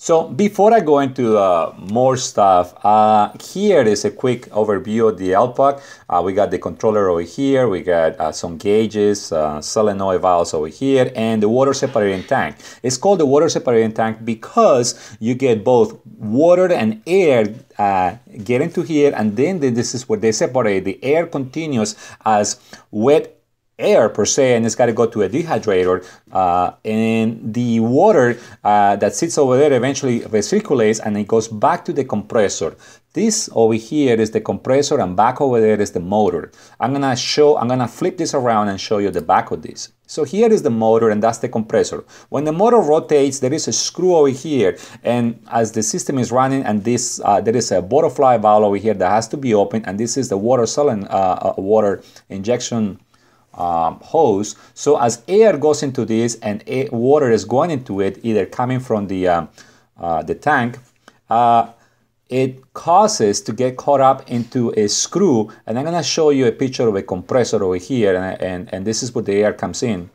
So before I go into more stuff, here is a quick overview of the LPAC. We got the controller over here, we got some gauges, solenoid valves over here, and the water separating tank. It's called the water separating tank because you get both water and air get into here, and then this is where they separate. The air continues as wet air per se, and it's got to go to a dehydrator, and the water that sits over there eventually recirculates and it goes back to the compressor. This over here is the compressor, and back over there is the motor. I'm gonna flip this around and show you the back of this. So here is the motor, and that's the compressor. When the motor rotates, there is a screw over here, and as the system is running, and this there is a butterfly valve over here that has to be opened, and this is the water injection hose. So as air goes into this and water is going into it, either coming from the tank, it causes to get caught up into a screw. And I'm going to show you a picture of a compressor over here, and this is where the air comes in.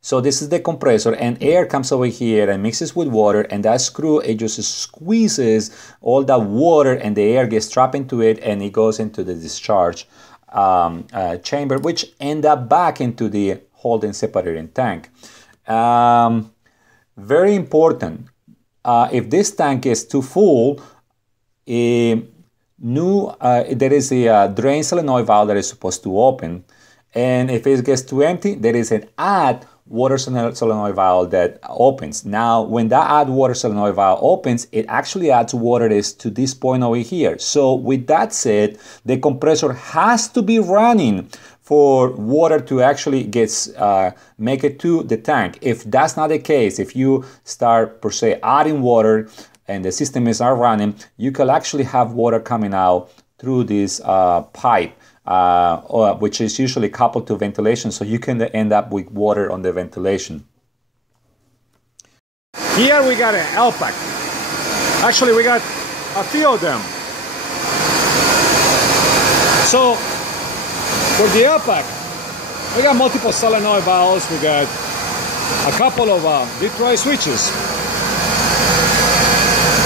So this is the compressor, and air comes over here and mixes with water, and that screw, it just squeezes all that water, and the air gets trapped into it, and it goes into the discharge chamber, which end up back into the holding separating tank. Very important, if this tank is too full, there is a drain solenoid valve that is supposed to open, and if it gets too empty, there is an add water solenoid valve that opens. Now, when that add water solenoid valve opens, it actually adds water to this point over here. So with that said, the compressor has to be running for water to actually make it to the tank. If that's not the case, if you start per se adding water and the system is not running, you can actually have water coming out through this pipe, which is usually coupled to ventilation, so you can end up with water on the ventilation. Here we got an LPAC. Actually, we got a few of them. So for the LPAC, we got multiple solenoid valves. We got a couple of Detroit switches.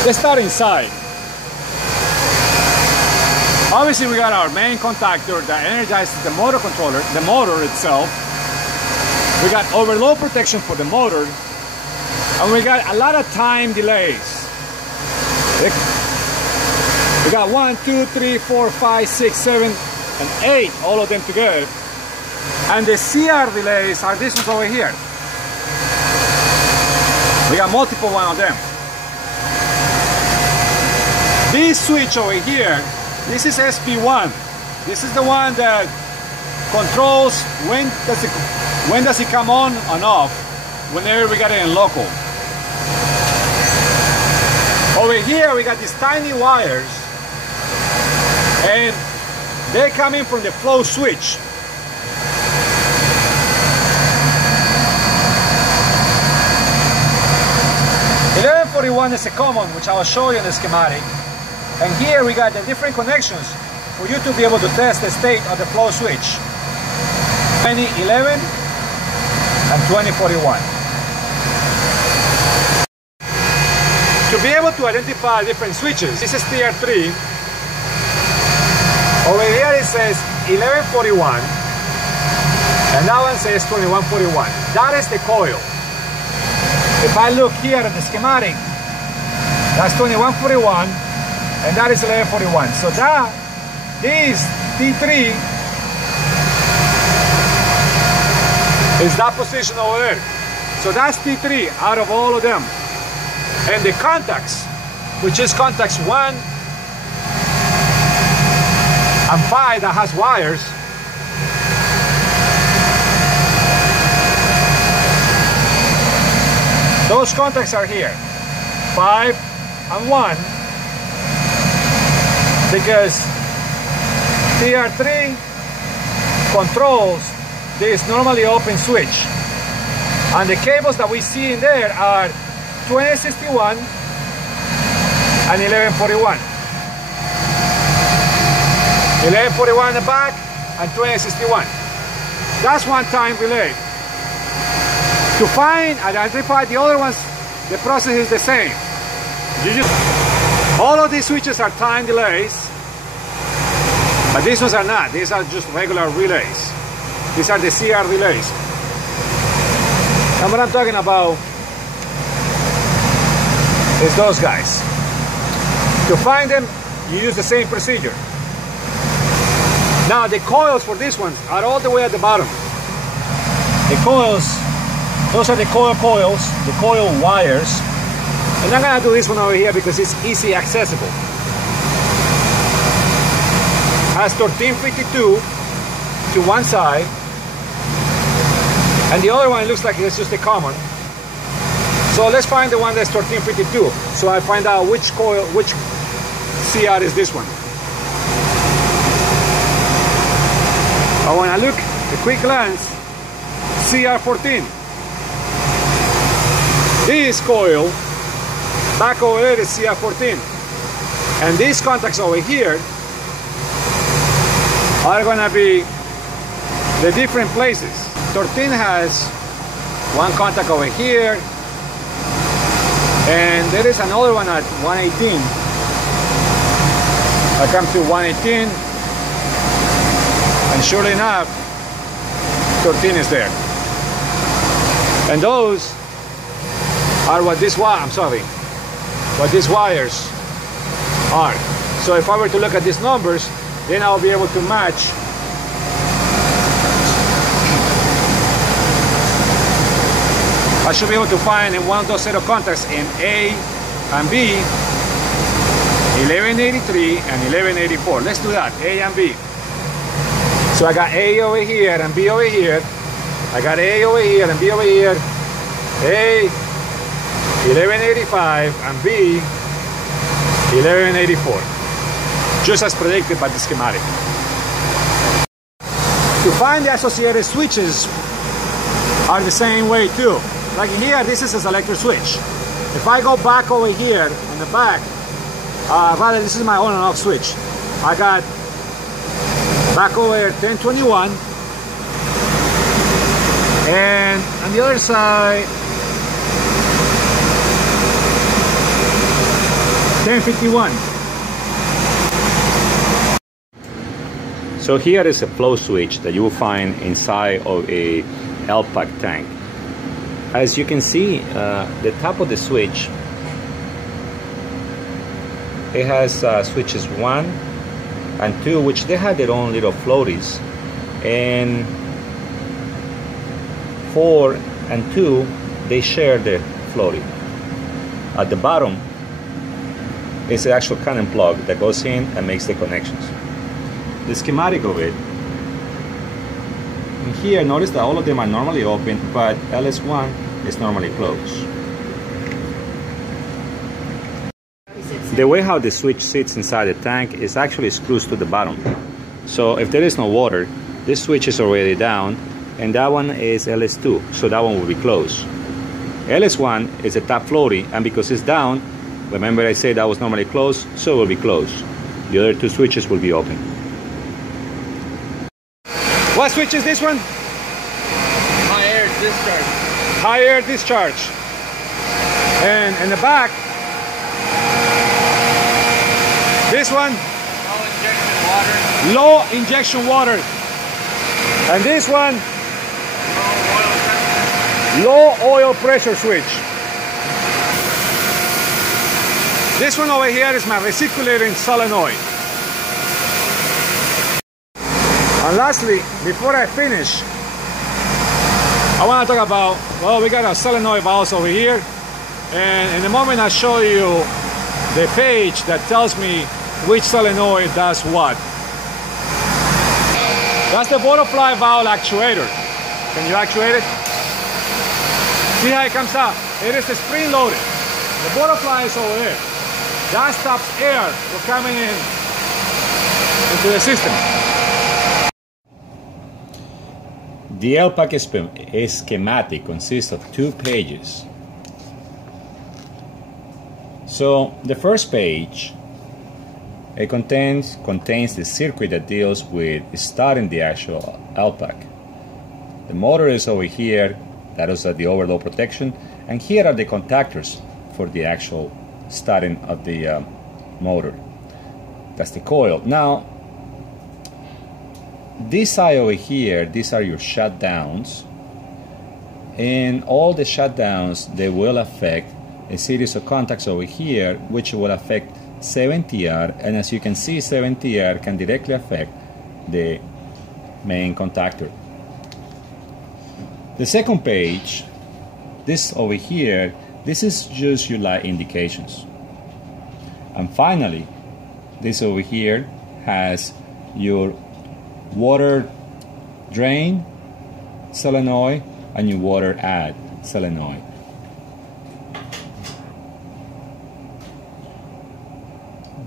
Let's start inside. Obviously, we got our main contactor that energizes the motor controller, the motor itself. We got overload protection for the motor, and we got a lot of time delays. We got 1, 2, 3, 4, 5, 6, 7, and 8, all of them together. And the CR delays are these ones over here. We got multiple one of them. This switch over here, this is SP1. This is the one that controls when does it come on and off whenever we got it in local. Over here we got these tiny wires, and they're coming from the flow switch. .1141 is a common, which I will show you in the schematic. And here we got the different connections for you to be able to test the state of the flow switch. 2011 and 2041. To be able to identify different switches, this is TR3. Over here it says 1141, and that one says 2141. That is the coil. If I look here at the schematic, that's 2141. And that is 1141. So this T3 is that position over there. So that's T3 out of all of them. And the contacts, which is contacts 1 and 5 that has wires, those contacts are here, 5 and 1. Because TR3 controls this normally open switch, and the cables that we see in there are 2061 and 1141. 1141 in the back and 2061. That's one time relay. To identify the other ones the process is the same. All of these switches are time delays, but these ones are not. These are just regular relays. These are the CR relays. And what I'm talking about is those guys. To find them, you use the same procedure. Now the coils for these ones are all the way at the bottom. The coils, those are the coils, the coil wires. And I'm gonna do this one over here because it's easy accessible. Has 1352 to one side, and the other one looks like it's just a common. So let's find the one that's 1352. So I find out which coil, which CR is this one. But when I look at quick glance, CR14. This coil back over there is CR14. And these contacts over here are gonna be the different places. 13 has one contact over here, and there is another one at 118. I come to 118, and surely enough, 13 is there. And those are what these wires are. So if I were to look at these numbers, then I'll be able to match I should be able to find in one of those set of contacts in A and B 1183 and 1184. Let's do that, A and B. So I got A over here and B over here. I got A over here and B over here. A 1185 and B 1184. Just as predicted by the schematic. To find the associated switches are the same way too. Like here, this is a selector switch. If I go back over here in the back, rather this is my on and off switch. I got back over here 1021, and on the other side 1051. So here is a flow switch that you will find inside of a LPAC tank. As you can see, the top of the switch, it has switches 1 and 2, which they have their own little floaties, and 4 and 2, they share the floaty. At the bottom is the actual cannon plug that goes in and makes the connections. The schematic of it, and here notice that all of them are normally open, but LS1 is normally closed. The way how the switch sits inside the tank is actually screws to the bottom. So if there is no water, this switch is already down, and that one is LS2, so that one will be closed. LS1 is a top floaty, and because it's down, remember I said that was normally closed, so it will be closed. The other two switches will be open. What switch is this one? High air discharge. High air discharge. And in the back, this one? Low injection water. And this one? Low oil pressure switch. This one over here is my recirculating solenoid. And lastly, before I finish, I want to talk about, well, we got our solenoid valves over here, and in a moment I'll show you the page that tells me which solenoid does what. That's the butterfly valve actuator. Can you actuate it? See how it comes out? It is spring loaded. The butterfly is over there. That stops air from coming in into the system. The LPAC schematic consists of 2 pages. So the first page, it contains the circuit that deals with starting the actual LPAC. The motor is over here, that is the overload protection, And here are the contactors for the actual starting of the motor. That's the coil. Now, this side over here, these are your shutdowns. And all the shutdowns, they will affect a series of contacts over here, which will affect 70R. And as you can see, 70R can directly affect the main contactor. The second page, this over here, this is just your light indications. And finally, this over here has your water drain solenoid and your water add solenoid.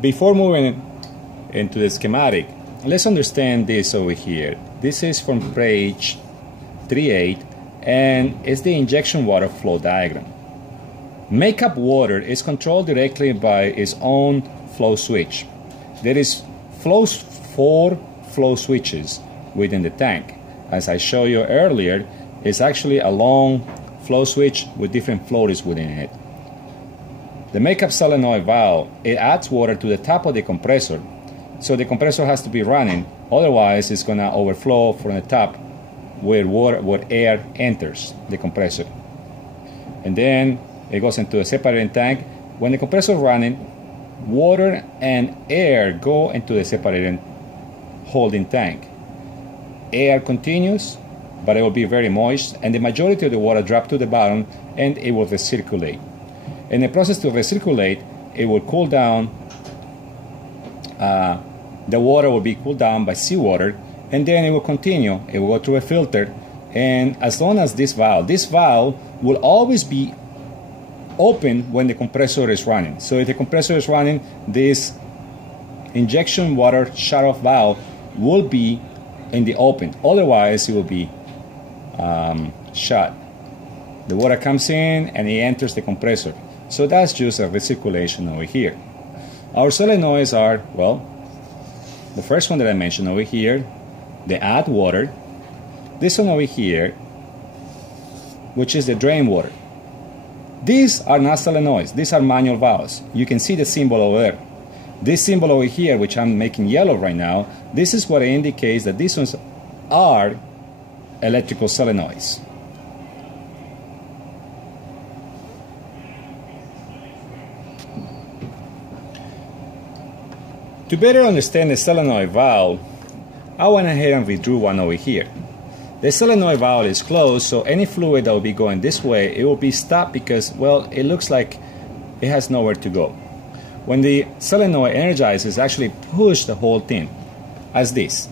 Before moving into the schematic, let's understand this over here. This is from page 38 and it's the injection water flow diagram. Makeup water is controlled directly by its own flow switch. There is 4 flow switches within the tank. As I showed you earlier, it's actually a long flow switch with different floaters within it. The makeup solenoid valve, it adds water to the top of the compressor, so the compressor has to be running, otherwise it's going to overflow from the top where air enters the compressor. And then it goes into a separating tank. When the compressor is running, water and air go into the separating holding tank. Air continues, but it will be very moist, and the majority of the water drop to the bottom and it will recirculate. In the process to recirculate, it will cool down. The water will be cooled down by seawater, and then it will continue. It will go through a filter, and as long as this valve will always be open when the compressor is running. So if the compressor is running, this injection water shut-off valve will be in the open. Otherwise, it will be shut. The water comes in and it enters the compressor. So that's just a recirculation over here. Our solenoids are, well, the first one that I mentioned over here, the add water. This one over here, which is the drain water. These are not solenoids, these are manual valves. You can see the symbol over there. This symbol over here, which I'm making yellow right now, this is what indicates that these ones are electrical solenoids. To better understand the solenoid valve, I went ahead and redrew one over here. The solenoid valve is closed, so any fluid that will be going this way, it will be stopped because, well, it looks like it has nowhere to go. When the solenoid energizes, actually push the whole thing, as this.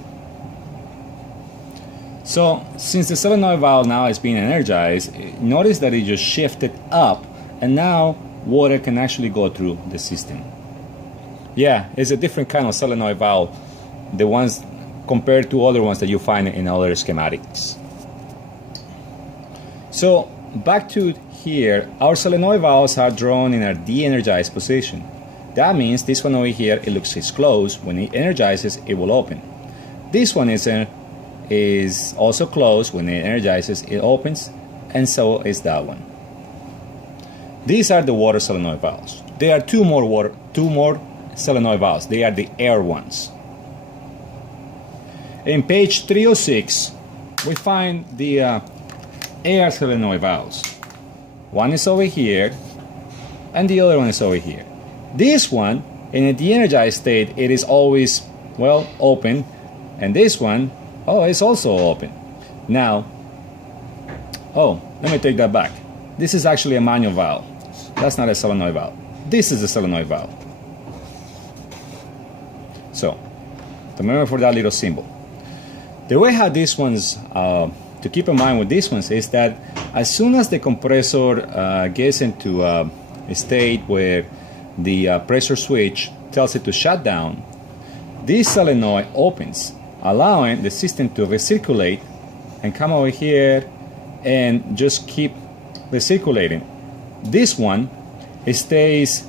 So, since the solenoid valve now is being energized, notice that it just shifted up, and now water can actually go through the system. Yeah, it's a different kind of solenoid valve, the ones compared to other ones that you find in other schematics. So back to here, our solenoid valves are drawn in a de-energized position. That means this one over here, it looks it's closed. When it energizes, it will open. This one is also closed. When it energizes, it opens, and so is that one. These are the water solenoid valves. There are two more solenoid valves. They are the air ones. In page 306, we find the air solenoid valves. One is over here, and the other one is over here. This one, in a de-energized state, it is always, well, open, and this one, oh, it's also open. Now, oh, let me take that back. This is actually a manual valve. That's not a solenoid valve. This is a solenoid valve. So, remember for that little symbol. The way how these ones, to keep in mind with these ones, is that as soon as the compressor gets into a state where the pressure switch tells it to shut down, this solenoid opens, allowing the system to recirculate and come over here and just keep recirculating. This one, it stays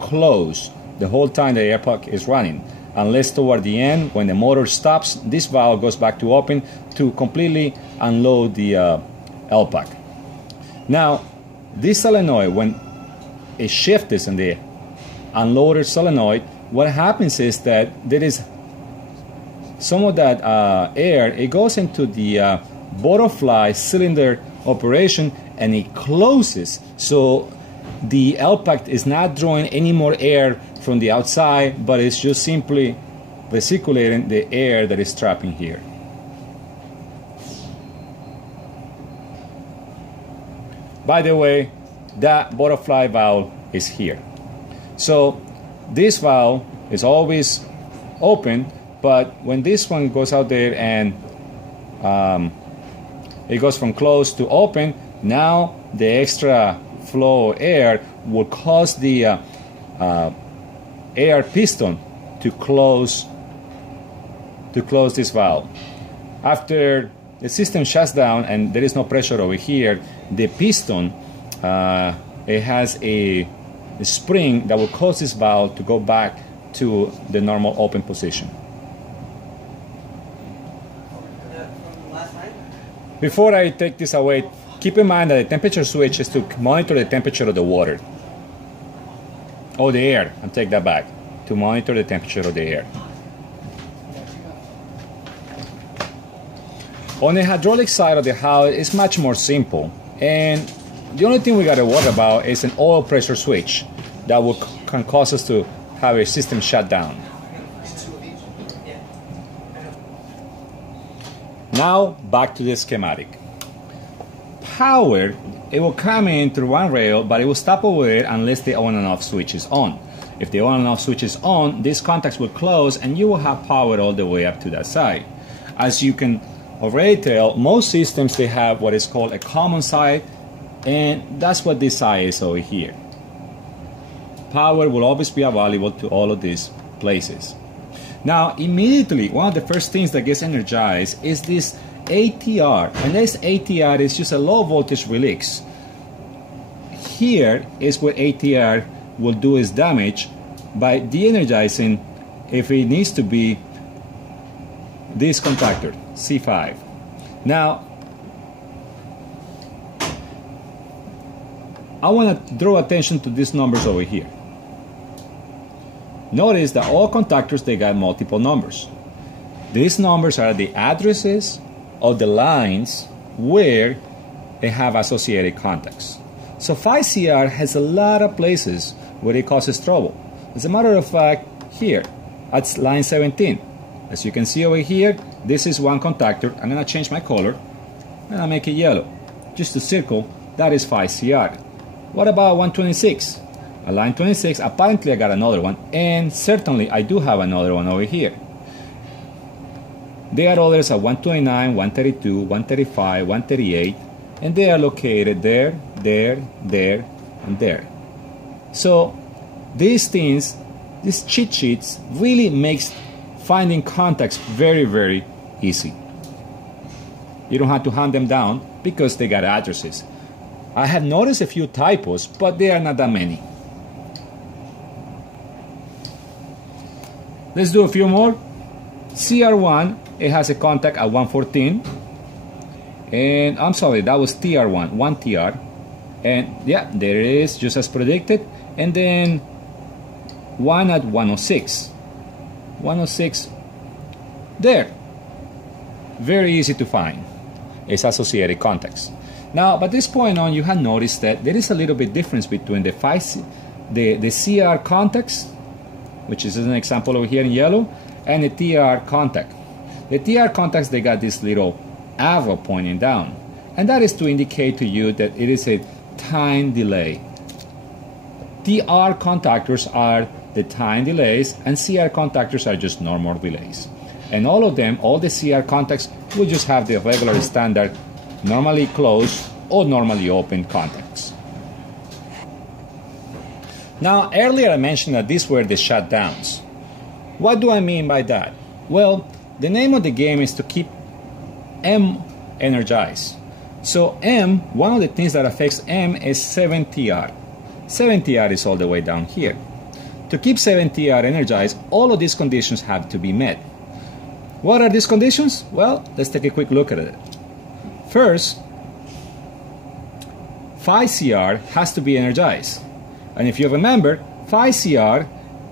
closed the whole time the LPAC is running, unless toward the end, when the motor stops, this valve goes back to open to completely unload the LPAC. Now, this solenoid, when it shifts in the unloaded solenoid, what happens is that there is some of that air, it goes into the butterfly cylinder operation and it closes. So the LPAC is not drawing any more air from the outside, but it's just simply recirculating the air that is trapped in here. By the way, that butterfly valve is here. So this valve is always open, but when this one goes out there and it goes from closed to open, now the extra flow of air will cause the air piston to close this valve. After the system shuts down and there is no pressure over here, the piston it has a spring that will cause this valve to go back to the normal open position. Before I take this away, keep in mind that the temperature switch is to monitor the temperature of the water. Oh, the air. I'll take that back. To monitor the temperature of the air. On the hydraulic side of the house, it's much more simple. And the only thing we got to worry about is an oil pressure switch that can cause us to have a system shut down. Now back to the schematic. Power, it will come in through one rail, but it will stop over there unless the on and off switch is on. If the on and off switch is on, these contacts will close and you will have power all the way up to that side. As you can already tell, most systems, they have what is called a common side, and that's what this side is over here. Power will always be available to all of these places. Now, immediately, one of the first things that gets energized is this ATR, and this ATR is just a low voltage release. Here is where ATR will do its damage by de-energizing, if it needs to be, this contactor, C5. Now, I want to draw attention to these numbers over here. Notice that all contactors, they got multiple numbers. These numbers are the addresses of the lines where they have associated contacts. So 5CR has a lot of places where it causes trouble. As a matter of fact, here, at line 17, as you can see over here, this is one contactor. I'm going to change my color and I'll make it yellow. Just to circle, that is 5CR. What about 126? At line 26, apparently I got another one, and certainly I do have another one over here. There are others at 129, 132, 135, 138, and they are located there, there, there, and there. So these things, these cheat sheets really makes finding contacts very, very easy. You don't have to hunt them down because they got addresses. I have noticed a few typos, but there are not that many. Let's do a few more. CR1, it has a contact at 114. And I'm sorry, that was TR1, 1TR. And yeah, there it is, just as predicted. And then one at 106. 106, there. Very easy to find. It's associated contacts. Now, at this point on, you have noticed that there is a little bit difference between the CR contacts, which is an example over here in yellow, and the TR contact. The TR contacts, they got this little arrow pointing down, and that is to indicate to you that it is a time delay. TR contactors are the time delays, and CR contactors are just normal delays. And all of them, all the CR contacts, will just have the regular standard, normally closed or normally open contacts. Now, earlier I mentioned that these were the shutdowns. What do I mean by that? Well, the name of the game is to keep M energized. So M, one of the things that affects M is 7TR. 7TR is all the way down here. To keep 7TR energized, all of these conditions have to be met. What are these conditions? Well, let's take a quick look at it. First, 5 CR has to be energized. And if you remember, 5 CR,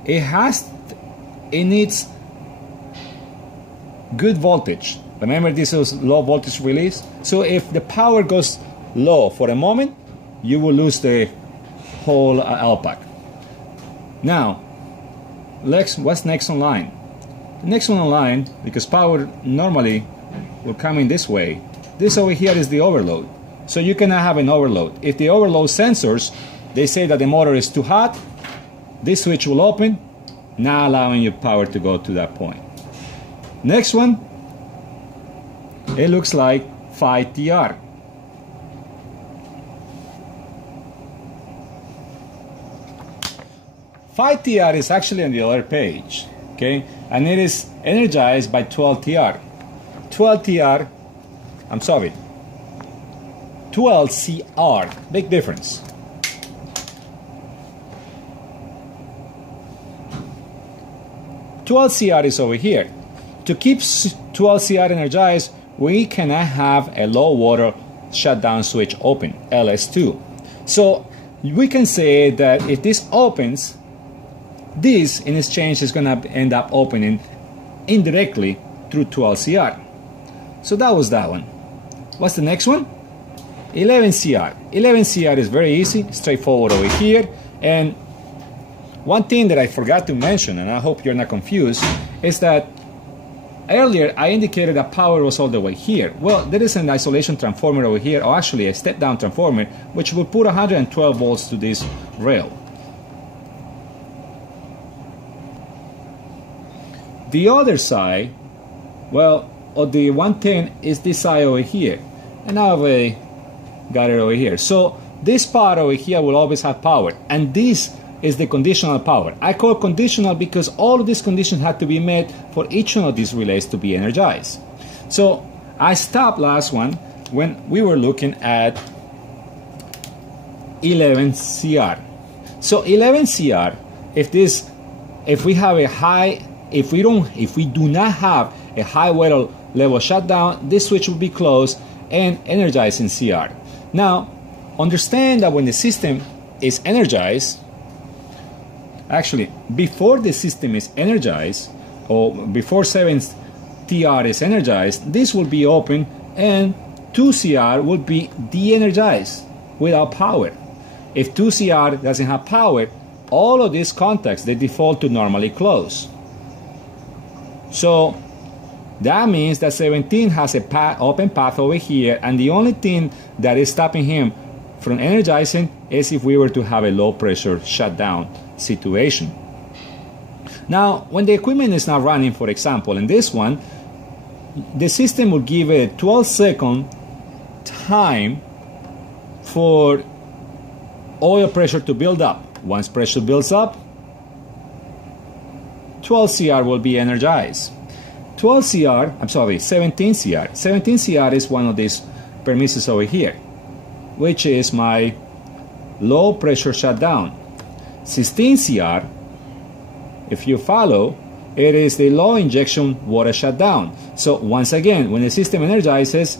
it needs good voltage. Remember, this is low voltage release. So if the power goes low for a moment, you will lose the whole LPAC. Now, what's next on line? The next one on line, because power normally will come in this way, this over here is the overload. So you cannot have an overload. If the overload sensors, they say that the motor is too hot, this switch will open, not allowing your power to go to that point. Next one, it looks like 5 TR. Five TR is actually on the other page, okay, and it is energized by 12 TR. 12 CR, big difference. 12 CR is over here. To keep 12 CR energized, we cannot have a low water shutdown switch open, LS2. So we can say that if this opens, this in exchange is going to end up opening indirectly through 12 CR. So that was that one. What's the next one? 11 CR. 11 CR is very easy, straightforward over here. And one thing that I forgot to mention, and I hope you're not confused, is that earlier I indicated that power was all the way here. Well, there is an isolation transformer over here, or actually a step-down transformer, which will put 112 volts to this rail. The other side, well, of the 110 is this side over here, and I've got it over here. So this part over here will always have power, and this is the conditional power. I call it conditional because all of these conditions had to be met for each one of these relays to be energized. So I stopped last one when we were looking at 11 CR. So 11 CR, if we do not have a high water level shutdown, this switch will be closed and energized in CR. Now, understand that when the system is energized, actually, before the system is energized, or before 7 TR is energized, this will be open and 2 CR will be de-energized without power. If 2 CR doesn't have power, all of these contacts, they default to normally close. So that means that 17 has a open path over here, and the only thing that is stopping him from energizing is if we were to have a low pressure shutdown situation. Now, when the equipment is not running, for example, in this one, the system will give a 12-second time for oil pressure to build up. Once pressure builds up, 12 CR will be energized. 17 CR. 17 CR is one of these premises over here, which is my low pressure shutdown. 16 CR, if you follow, it is the low injection water shutdown. So once again, when the system energizes,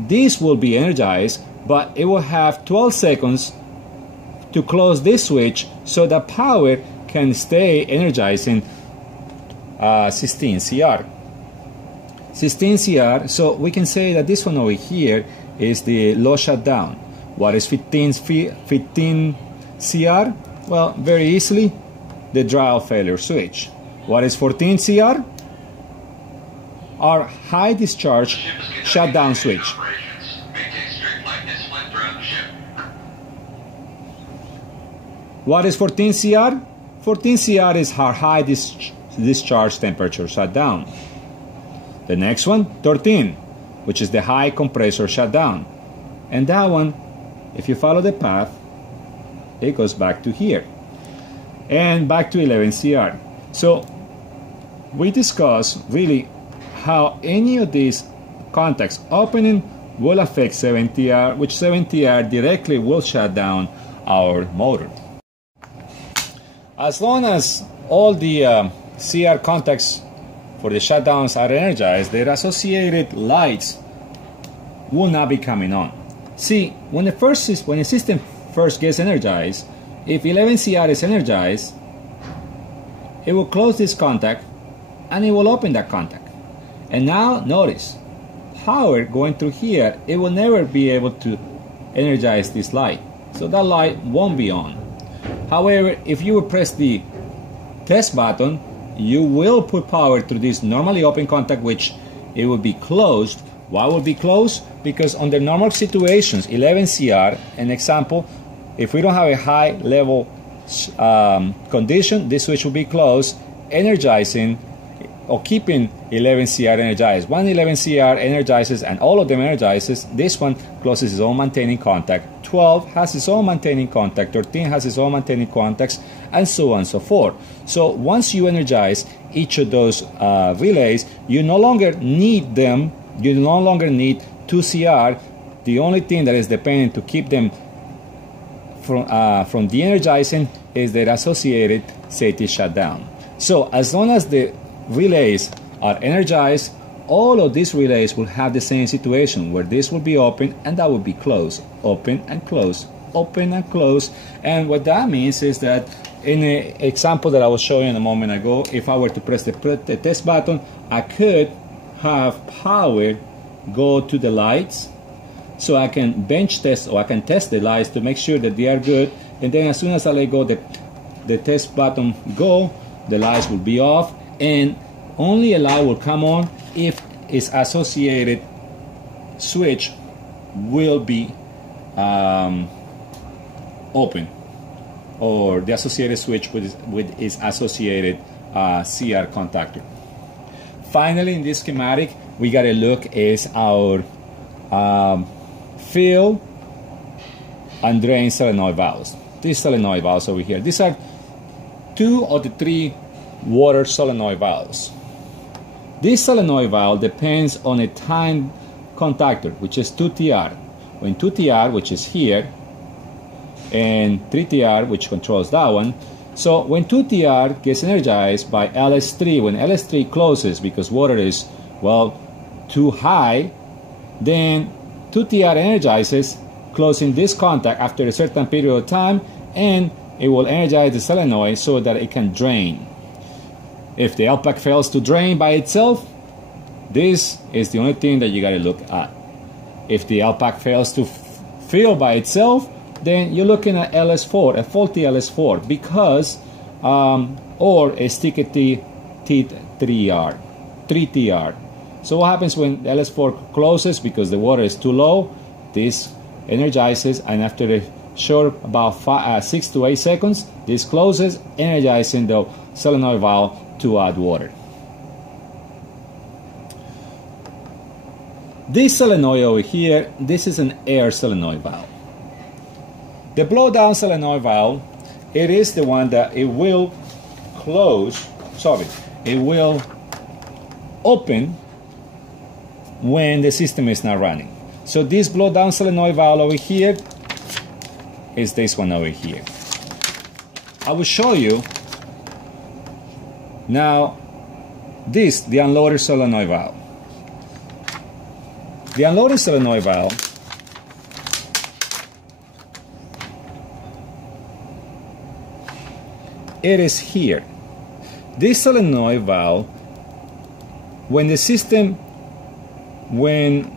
this will be energized, but it will have 12 seconds to close this switch so that power can stay energizing 16 CR. 16 CR, so we can say that this one over here is the low shutdown. What is 15 CR? Well, very easily, the dry failure switch. What is 14 CR? Our high discharge shutdown switch. What is 14 CR? 14 CR is our high discharge temperature shutdown. The next one, 13, which is the high compressor shutdown. And that one, if you follow the path, it goes back to here. And back to 11 CR. So we discuss really how any of these contacts opening will affect 7 TR, which 7 TR directly will shut down our motor. As long as all the CR contacts for the shutdowns are energized, their associated lights will not be coming on. See, when the system first gets energized, if 11CR is energized, it will close this contact and it will open that contact. And now notice, power going through here, it will never be able to energize this light. So that light won't be on. However, if you will press the test button, you will put power through this normally open contact, which it will be closed. Why will be closed? Because under normal situations, 11CR, an example, if we don't have a high level condition, this switch will be closed, energizing or keeping 11CR energized. One 11CR energizes and all of them energizes. This one closes its own maintaining contact. 12 has its own maintaining contact. 13 has its own maintaining contacts, and so on and so forth. So once you energize each of those relays, you no longer need them. You no longer need 2CR. The only thing that is dependent to keep them from de-energizing is their associated safety shutdown. So as long as the relays are energized, all of these relays will have the same situation where this will be open and that will be closed, open and close, open and close. And what that means is that in the example that I was showing a moment ago, if I were to press the test button, I could have power go to the lights, so I can bench test, or I can test the lights to make sure that they are good. And then as soon as I let go the test button go, the lights will be off, and only a light will come on if its associated switch will be open, or the associated switch with its associated CR contactor. Finally, in this schematic, we got to look is our fill and drain solenoid valves. These solenoid valves over here. These are 2 of the 3 water solenoid valves. This solenoid valve depends on a time contactor, which is 2TR. When 2TR, which is here, and 3TR, which controls that one. So when 2TR gets energized by LS3, when LS3 closes because water is, well, too high, then 2TR energizes, closing this contact after a certain period of time, and it will energize the solenoid so that it can drain. If the LPAC fails to drain by itself, this is the only thing that you got to look at. If the LPAC fails to fill by itself, then you're looking at LS4, a faulty LS4, because, or a sticky T3TR. So what happens when LS4 closes because the water is too low? This energizes, and after a short about 6 to 8 seconds, this closes, energizing the solenoid valve to add water. This solenoid over here, this is an air solenoid valve. The blow-down solenoid valve, it is the one that it will close, it will open when the system is not running. So this blow-down solenoid valve over here is this one over here. I will show you now this, the unloaded solenoid valve. The unloaded solenoid valve it is here. This solenoid valve, when the system, when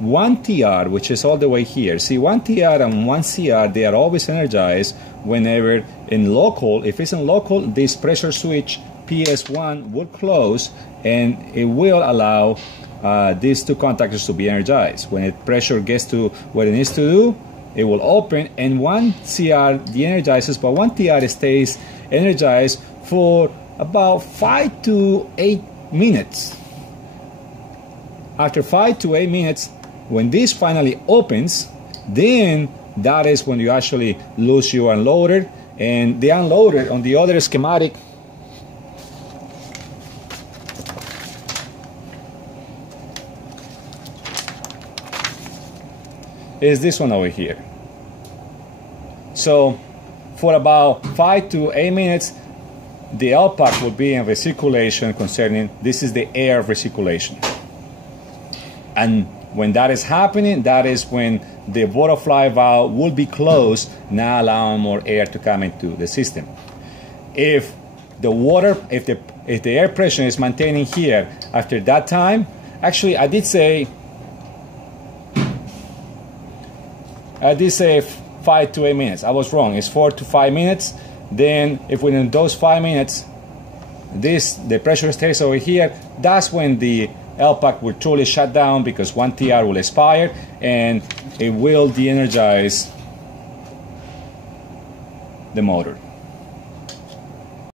1TR, which is all the way here, see 1TR and 1CR, they are always energized whenever in local. If it's in local, this pressure switch PS1 will close and it will allow these 2 contactors to be energized. When the pressure gets to what it needs to do, it will open, and 1CR de-energizes, but 1TR stays energized for about 5 to 8 minutes. After 5 to 8 minutes, when this finally opens, then that is when you actually lose your unloader. And the unloader on the other schematic is this one over here. So for about 5 to 8 minutes, the LPAC will be in recirculation concerning, this is the air recirculation. And When that is happening, that is when the butterfly valve will be closed, not allowing more air to come into the system. If the air pressure is maintaining here after that time, actually I did say 5 to 8 minutes. I was wrong. It's 4 to 5 minutes. Then if within those 5 minutes the pressure stays over here, that's when the LPAC will truly shut down, because 1 TR will expire and it will de-energize the motor.